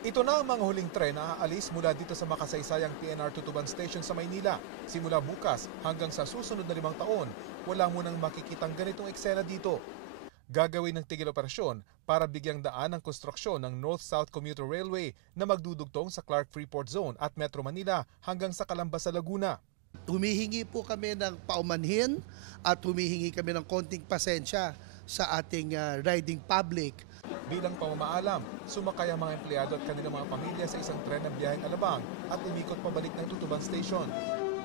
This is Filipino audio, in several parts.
Ito na ang mga huling tren na aalis mula dito sa makasaysayang PNR Tutuban Station sa Maynila. Simula bukas hanggang sa susunod na 5 taon, wala mo nang makikitang ganitong eksena dito. Gagawin ng tigil operasyon para bigyang daan ang konstruksyon ng North-South Commuter Railway na magdudugtong sa Clark Freeport Zone at Metro Manila hanggang sa Calamba sa Laguna. Humihingi po kami ng paumanhin at humihingi kami ng konting pasensya sa ating riding public. Bilang pamamaalam, sumakay ang mga empleyado at kanilang mga pamilya sa isang tren ng biyaheng Alabang at umikot pabalik ng Tutuban Station.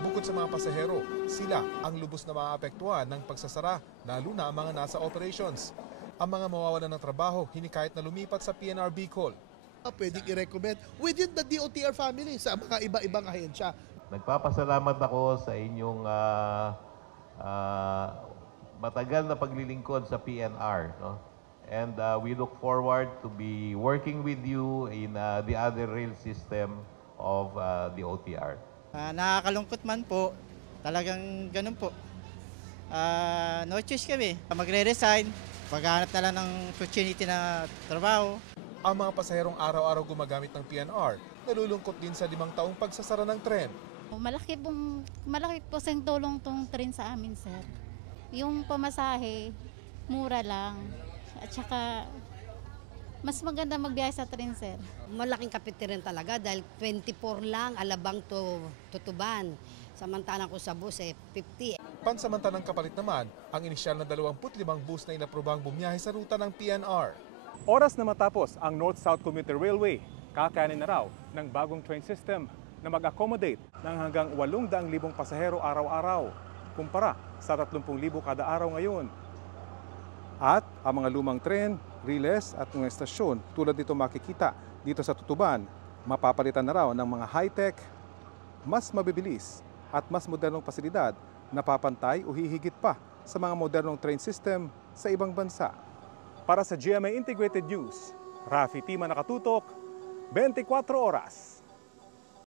Bukod sa mga pasahero, sila ang lubos na maapektuhan ng pagsasara, lalo na ang mga nasa operations. Ang mga mawawalan ng trabaho, hinikayat na lumipat sa PNR Bicol. Pwedeng i-recommend within the DOTR family sa mga iba-ibang ahensya. Nagpapasalamat ako sa inyong matagal na paglilingkod sa PNR, no? And we look forward to be working with you in the other rail system of the OTR. Nakakalungkot man po, talagang ganun po. No choice kami, magre-resign, paghahanap na lang ng opportunity na trabaho. Ang mga pasaherong araw-araw gumagamit ng PNR, nalulungkot din sa 5 taong pagsasara ng tren. Malaki po siyang tulong tong train sa amin, sir. Yung pamasahe, mura lang. At saka, mas maganda magbiyahe sa train, sir. Malaking kapitirin talaga dahil 24 lang Alabang to Tutuban. Samantalang ko sa bus 50. Pansamantalang kapalit naman, ang inisyal na 25 bus na inaprobang bumiyahe sa ruta ng PNR. Oras na matapos ang North-South Commuter Railway, kakayanin na raw ng bagong train system na mag-accommodate ng hanggang 800,000 pasahero araw-araw, kumpara sa 30,000 kada araw ngayon. At ang mga lumang tren, riles at mga estasyon tulad dito makikita dito sa Tutuban, mapapalitan na raw ng mga high-tech, mas mabibilis at mas modernong pasilidad na papantay o hihigit pa sa mga modernong train system sa ibang bansa. Para sa GMA Integrated News, Rafi Tima nakatutok, 24 oras.